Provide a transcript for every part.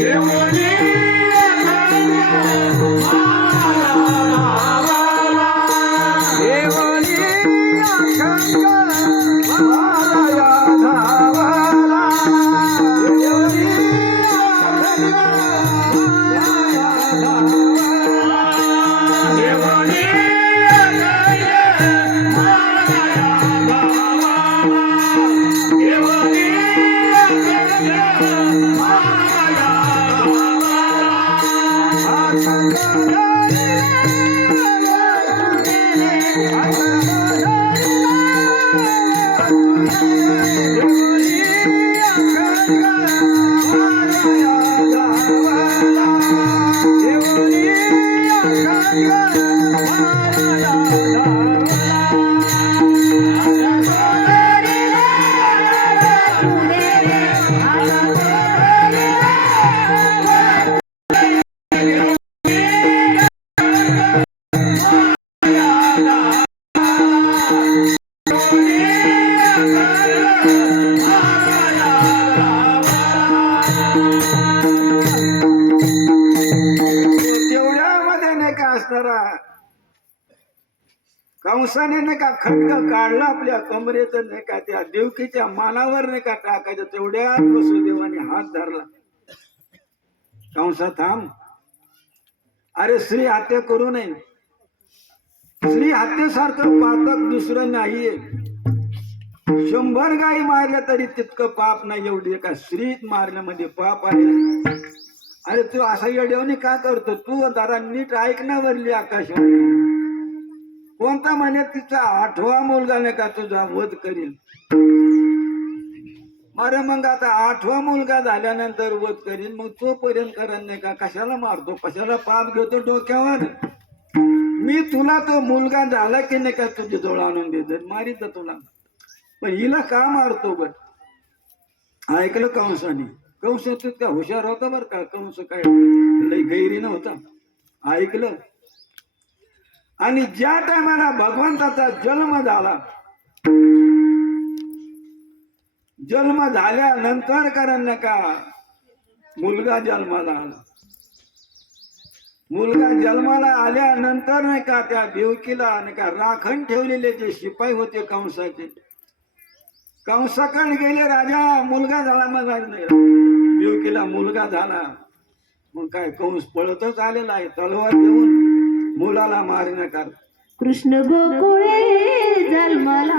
Eu खड्ग काढला आपल्या कमरेच नाही का त्या देवकीच्या मानावर नाही का टाकायचं तेवढ्या वसुदेवाने हात धरला. कंसा थांब. अरे स्त्री हत्या करू नये. स्त्री हत्येसारखं पातक दुसरं नाहीये. शंभर गाई मारल्या तरी तितकं पाप नाही एवढी एका स्त्रीत मारण्यामध्ये पाप आहे. अरे तू असा येड्यावणी का करतो? तू जरा नीट ऐकण्यावरली वरली आकाशवाणी कोणता म्हणे तिचा आठवा मुलगा नाही का तुझा? वध करील. अरे मग आता आठवा मुलगा झाल्यानंतर वध करील. मग तोपर्यंत करण नाही का? कशाला मारतो? कशाला पाप घेतो डोक्यावर? मी तुला तो मुलगा झाला की नाही का तुझे जवळ आणून देतो? मारित तुला. पण हिला का मारतो बर? ऐकलं कंसाने? कंस तितका हुशार होता बर का? कंस काय लई गैरी नव्हता ऐकलं? आणि ज्या टायमाला भगवंताचा जन्म झाला जन्म झाल्यानंतर कारण का? मुलगा जन्माला आला. मुलगा जन्माला आल्यानंतर नाही का त्या देवकीला नाही का राखण ठेवलेले जे शिपाई होते कंसाचे. कंसाकडे गेले राजा मुलगा झाला. मग देवकीला मुलगा झाला. मग काय कंस पळतच आलेला आहे तलवार घेऊन मुलाला मारण्याकर कृष्ण गोकुळे जन्मला.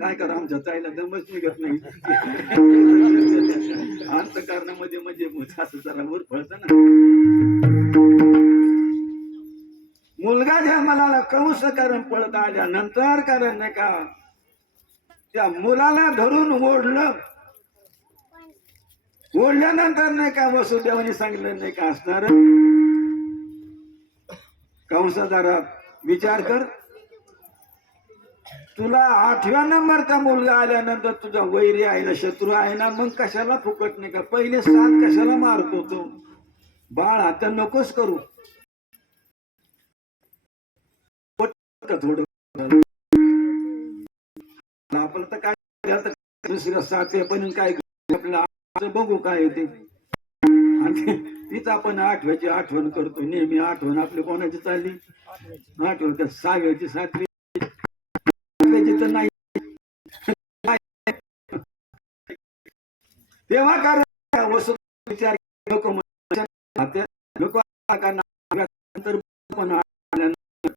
काय करा आमच्या ताईला दमच निघत नाही. अर्थ करण्यामध्ये म्हणजे असं जरा वर पळत ना. मुलगा जन्माला कंस कारण पळत आल्यानंतर कारण नाही का त्या मुलाला धरून ओढलं. बोलल्यानंतर नाही का वसुदेवाने सांगितलं नाही का असणार? कंस विचार कर. तुला आठव्या नंबरचा मुलगा आल्यानंतर तुझा वैरी आहे ना शत्रू आहे ना मग कशाला फुकट नाही का? पहिले सात कशाला मारतो तो? बाळ आता नकोच करू. थोडं. आपण तर काय आता दुसऱ्या सातव्या पण काय आपला बघू काय होते. आणि तीच आपण आठव्याची आठवण करतो नेहमी आठवण आपली कोणाची चालली? आठवण त्या सहाव्याची सातवी. तर नाही. तेव्हा कारण वस्तू विचार लोक लोक पण आल्यानंतर.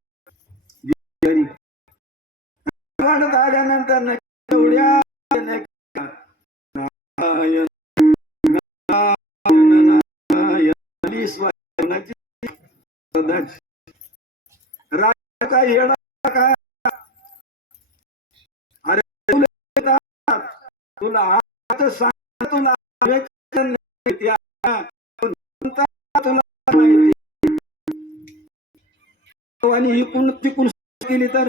आल्यानंतर एवढ्या नाही का, नारायण, नारायण, नारायण, ईश्वराची सदाच. राजा येणार का अरे तुला येतात. तुला आता सांग तुला तुला माहिती आणि इकून तिकून केली तर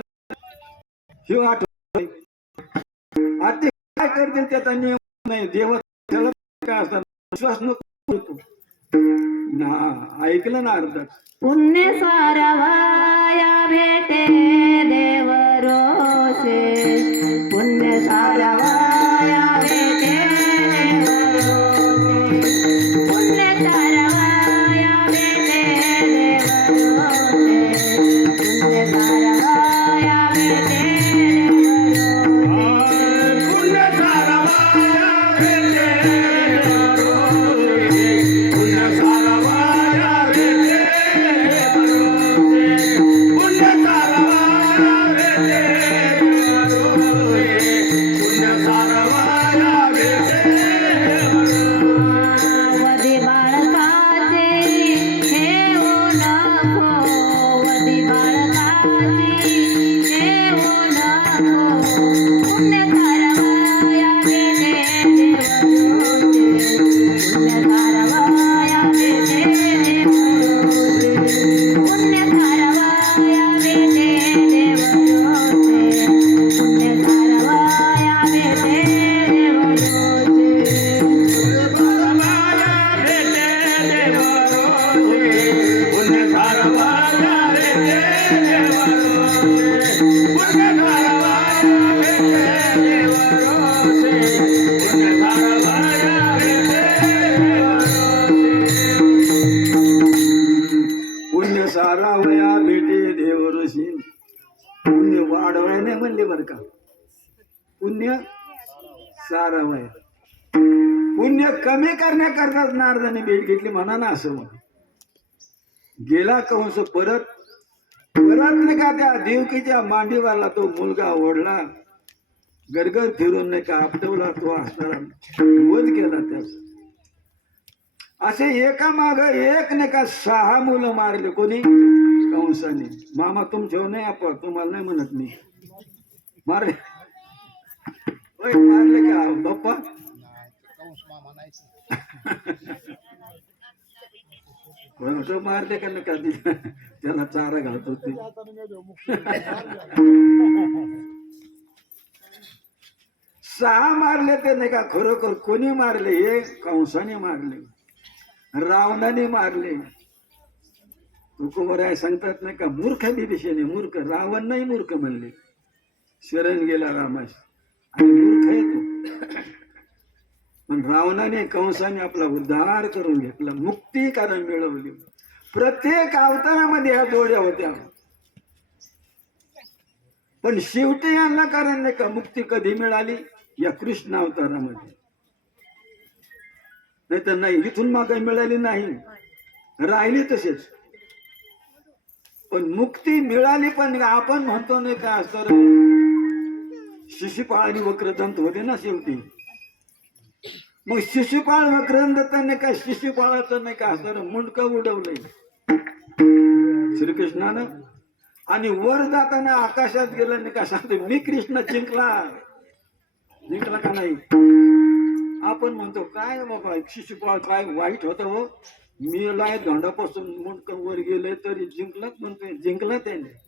ही आठवण आता काय करतील त्याचा नियम नाही देव त्याला काय असतात विश्वास नको ना ऐकलं ना अर्धा. पुण्य सारवाया भेटे देव रोसे पुण्य सारवाया भेटे भेट घेतली म्हणा ना असं मग गेला कंस परत परत नाही का त्या देवकीच्या मांडीवाला तो मुलगा ओढला गरगर फिरून नाही का आपटवला तो असताना वध केला त्याचा. असे एका माग एक नाही का सहा मुलं मारले कोणी? कंसाने. मामा तुमच्यावर नाही आपण तुम्हाला नाही म्हणत मी. मारले होय मारले का? बाप्पा. तो मारले का नका ती? त्याला चारा घालतो ते. सहा मारले ते नाही का? खरोखर कोणी मारले? हे कंसाने मारले. रावणाने मारले. तुकोबराय सांगतात नाही का मूर्ख दिशेने मूर्ख. रावण नाही मूर्ख म्हणले. शरण गेला रामाश. आणि मूर्ख आहे तो. पण रावणाने कंसाने आपला उद्धार करून घेतला मुक्ती कारण मिळवली. प्रत्येक अवतारामध्ये ह्या जोड्या होत्या. पण शेवटी यांना कारण नाही का मुक्ती कधी मिळाली? या कृष्ण अवतारामध्ये. नाही तर नाही इथून मागे मिळाली नाही. राहिली तसेच पण मुक्ती मिळाली पण आपण म्हणतो नाही का असं शिशुपाळ आणि वक्रदंत होते ना शेवटी. मग शिशुपाळ वक्रदंत नाही काय शिशुपाळाचं नाही का? असं मुंडकं उडवलंय. श्रीकृष्णानं. आणि वर जाताना आकाशात गेलं नाही का? सांगतो मी कृष्ण जिंकला. जिंकला का नाही? आपण म्हणतो काय बाबा शिशुपाळ काय वाईट होतं हो? मी लाय धोंडापासून मुंडकं वर गेले तरी जिंकलाच म्हणतोय जिंकला त्याने.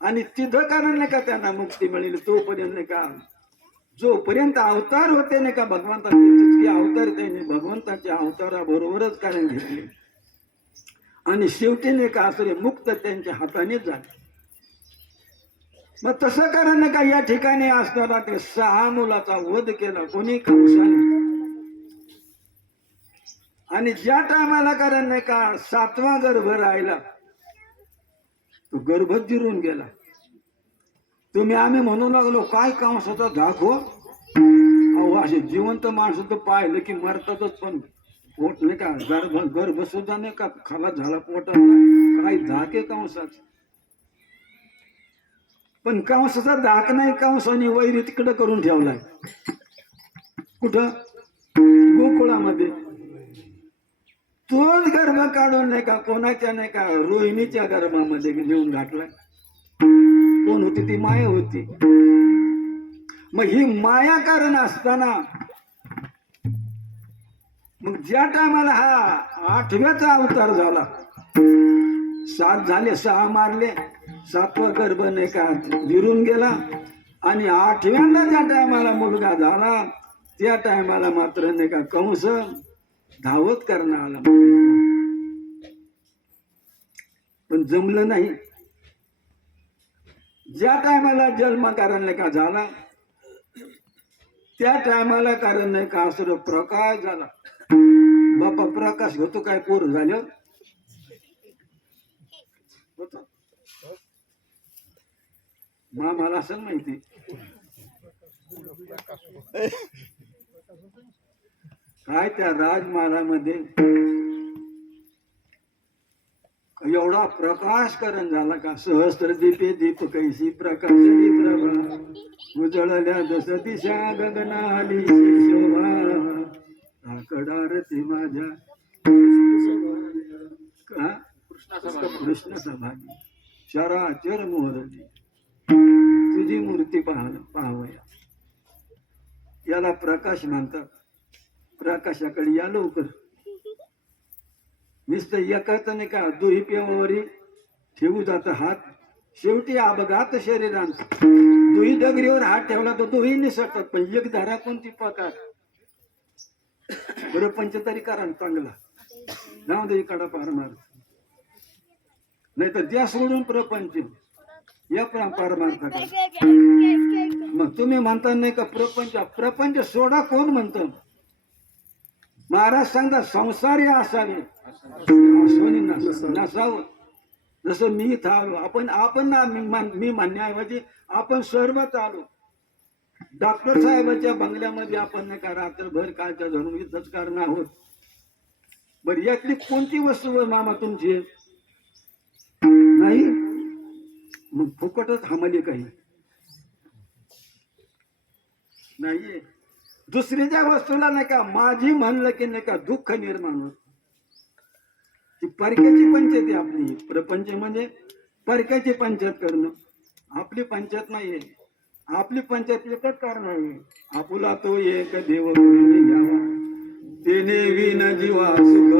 आणि तिथं कारण नाही का त्यांना मुक्ती मिळेल तोपर्यंत नाही का? जोपर्यंत अवतार होते नाही का भगवंताचे तितके अवतार त्यांनी भगवंताच्या अवताराबरोबरच कारण घेतले. आणि शेवटी नाही का असले मुक्त त्यांच्या हातानेच झाले. मग तसं कारण नाही का या ठिकाणी असताना ते सहा मुलाचा वध केला. कोणी कंसाने आणि ज्या टायमाला कारण नाही का सातवा गर्भ राहिला तो गर्भ जिरून गेला. तुम्ही आम्ही म्हणू लागलो काय काम स्वतः दाखव अहो असे जिवंत माणसं तर पाहिलं की मरतातच पण पोट नाही का गर्भ गर्भ सुद्धा नाही का खाला झाला पोटा काय धाके आहे पण कंसाचा धाक नाही कंसाने वैरी तिकडं करून ठेवलाय. कुठं? गोकुळामध्ये. तोच गर्भ काढून नाही का कोणाच्या नाही का रोहिणीच्या गर्भामध्ये नेऊन घातलाय. कोण होती ती माया होती. मग ही माया कारण असताना मग ज्या टायमाला हा आठव्याचा अवतार झाला सात झाले सहा मारले सातवा गर्भ नाही का विरून गेला आणि आठव्यांदा ज्या टायमाला मुलगा झाला त्या टायमाला मात्र नाही का कंस धावत करणं आला. पण जमलं नाही. ज्या टायमाला जन्म कारण नाही का झाला त्या टायमाला कारण नाही का असं प्रकाश झाला. बापा प्रकाश होतो काय? पोर झालं. होतं. मामाला असं माहिती काय त्या राजमहालामध्ये एवढा प्रकाश करण झाला का? सहस्त्र दीपे दीप कैसी प्रकाश प्रभा. उजळल्या जस दिशा गगनाली शोभा आकडारती माझ्या. का कृष्ण सभागी चराचर मोहरली तुझी मूर्ती पाह पाहावया याला प्रकाश मानतात. प्रकाशाकडे या लवकर. नुसतं एकाच नाही का दुही पेवावरी ठेवू जात हात. शेवटी अपघात शरीरांचा. दुही डगरीवर हात ठेवला तर दुही निसटतात पण एक धारा कोणती पकार बरं पंचतरी करा चांगला. जाऊ दे इकडा पार मार. नाही तर द्या सोडून प्रपंच. या प्र- पारमार्थ करा. मग तुम्ही म्हणता नाही का प्रपंच प्रपंच सोडा कोण म्हणत? महाराज सांगता संसारी असावे. नस- नसावं. जसं मी थांबलो आपण आपण ना मी मान- मी म्हणण्याऐवजी आपण सर्वच आलो. डॉक्टर साहेबांच्या बंगल्यामध्ये आपण नाही का रात्रभर कालच्या धरून इथंच कारण आहोत. बरं यातली कोणती वस्तू मामा तुमची? नाही? मग फुकटच हमाली काही. नाहीये. दुसरीच्या वस्तूला नाही का? माझी म्हणलं की नाही का दुःख निर्माण होत. ती परक्याची पंचायत आहे आपली. प्रपंच म्हणजे परक्याची पंचायत करणं. आपली पंचायत नाहीये आपली पंचायत एकच कारण आहे. आपुला तो एक देव कोणी तेने विन जीवा सुख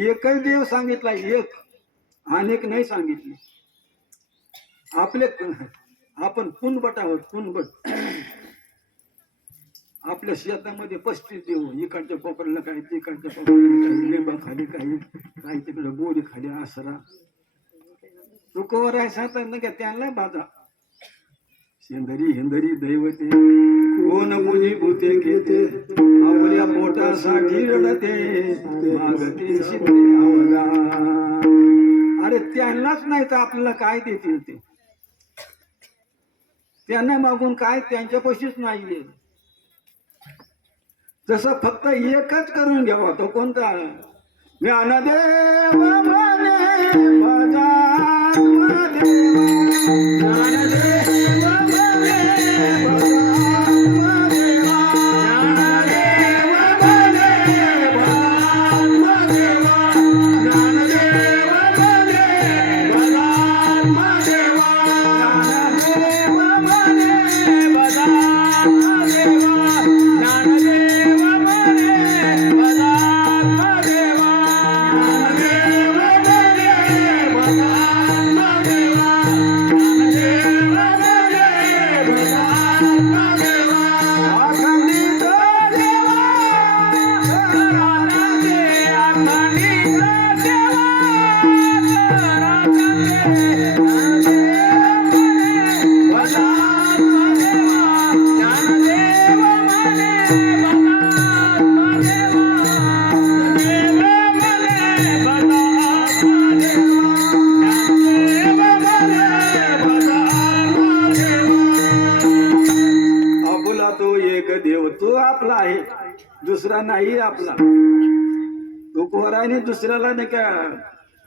एकच देव सांगितला एक. अनेक नाही सांगितले. आपले आपण कुणबट आहोत कुणबट. आपल्या शेतामध्ये पस्तीस देऊ इकडच्या कोपऱ्याला काही तिकडच्या कोपऱ्याला काही लिंबा खाली काही काही तिकडे बोरी खाली आसरा. तुकोवर आहे सांगतात ना का त्यांना बाधा. शेंदरी हिंदरी दैवते कोण मुली भूते घेते आपल्या पोटासाठी रडते मागते शिंदे अरे त्यांनाच नाही तर आपल्याला काय देतील ते? त्यांना मागून काय त्यांच्या नाही नाहीये. जसं फक्त एकच करून घ्यावा तो कोणता ज्ञानदेव ज्ञानदेव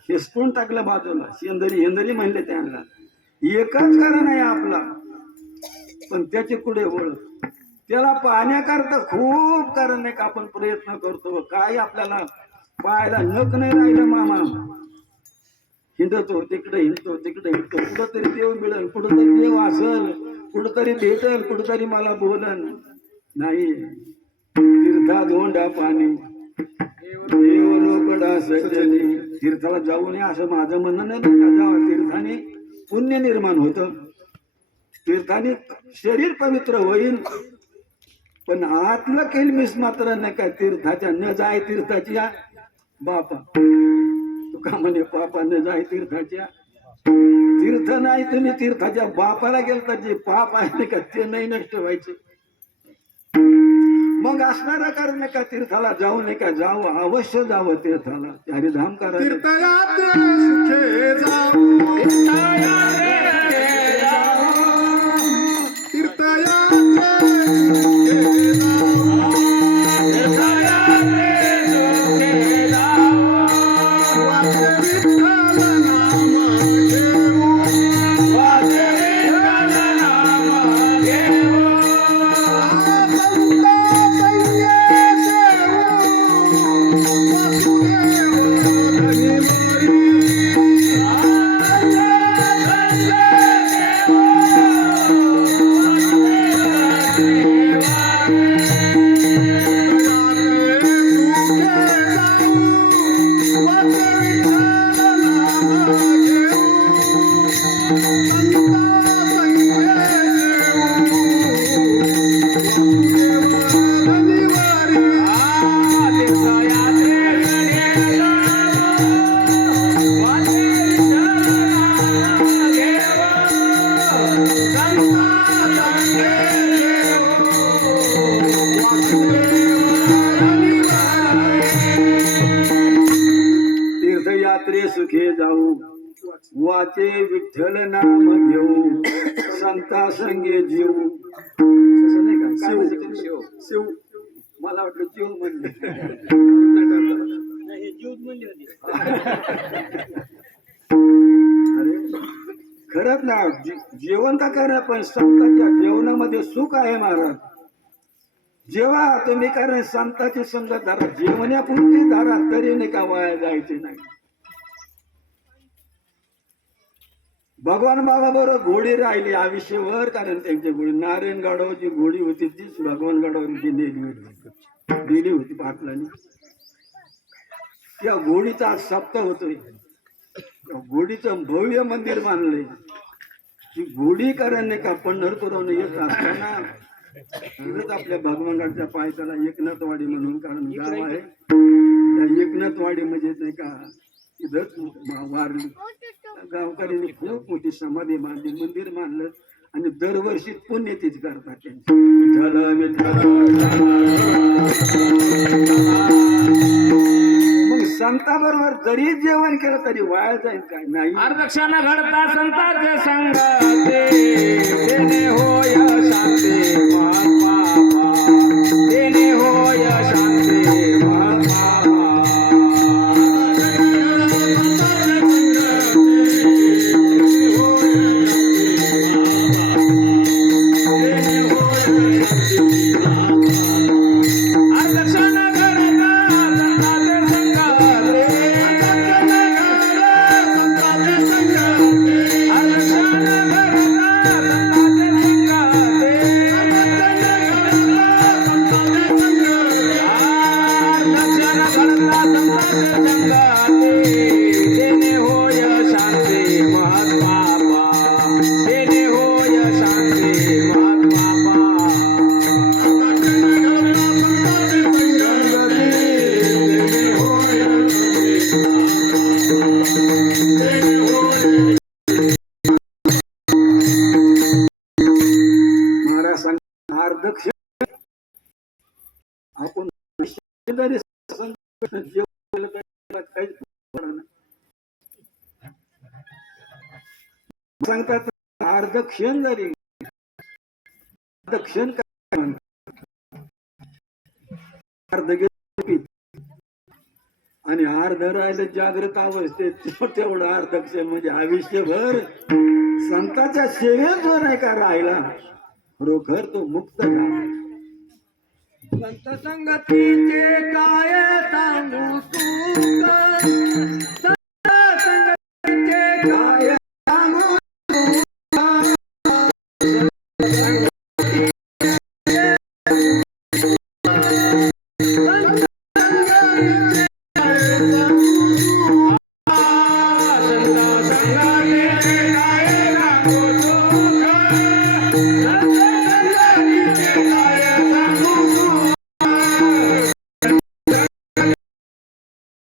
हिसकून टाकलं बाजूला शेंदरी हेंदरी म्हणले त्यांना. एकच कारण आहे आपला. पण त्याचे पुढे वळ त्याला पाहण्याकरता खूप कारण नाही का आपण प्रयत्न करतो. काय आपल्याला पाहायला नक नाही राहिलं मामा. हिंडतो तिकडे हिंडतो तिकडे हिंडतो. कुठंतरी देव मिळेल कुठंतरी देव असल. कुठंतरी भेटल कुठंतरी मला बोलन नाही. तीर्था धोंडा पाणी. तीर्थाला जाऊ नये असं माझं म्हणणं नाही जावं तीर्थाने पुण्य निर्माण होतं. तीर्थाने शरीर पवित्र होईल पण आतलं केलमीस मात्र नाही का तीर्थाच्या न जाय तीर्थाच्या. बापा तुका म्हणे पापा न जाय तीर्थाच्या. तीर्थ नाही तुम्ही तीर्थाच्या बापाला गेलता जे पाप आहे नाही का ते नाही नष्ट व्हायचे. मग असणारा कारण का तीर्थाला जाऊ नये का जावं अवश्य जावं तीर्थाला. हरिधाम करा तीर्थयात्रे सुखे जाऊ तीर्थयात्रे सुखे जाऊ संतांच्या जेवणामध्ये सुख आहे महाराज. जेव्हा तुम्ही कारण संताची संगत धरा जेवण्यापुरती धरा तरी नाही का वाया जायचे नाही. भगवान बाबा बरोबर घोडी राहिली आयुष्यभर कारण त्यांची घोडी नारायण गाडवची घोडी होती तीच भगवान गाडवची नेली होती. दिली होती पाटलाने. त्या घोडीचा आज सप्ताह होतोय घोडीचं भव्य मंदिर बांधलंय. नाही का पंढरपूरवरून येत असताना तिथंच आपल्या भगवानगडच्या पायथ्याला एकनाथवाडी म्हणून कारण गाव आहे. त्या एकनाथवाडी म्हणजे नाही का तिथंच मा- वारली. गावकऱ्यांनी खूप मोठी समाधी बांधली मंदिर बांधलं आणि दरवर्षी पुण्यतीच करतात त्यांची. संताबरोबर जरी जेवण केलं तरी वाया जाईल काय नाही. अर्धक्षण घडता संताचे संगते देणे होय शांती देणे होय शांती. क्षण जरी क्षण काय म्हणतात? आणि अर्ध राहिलं जागृत अवस्थेत तेवढं अर्ध क्षण म्हणजे आयुष्यभर संताच्या सेवेत जो नाही का राहिला? खरोखर तो मुक्त झाला. संत संगतीचे काय सांगू तू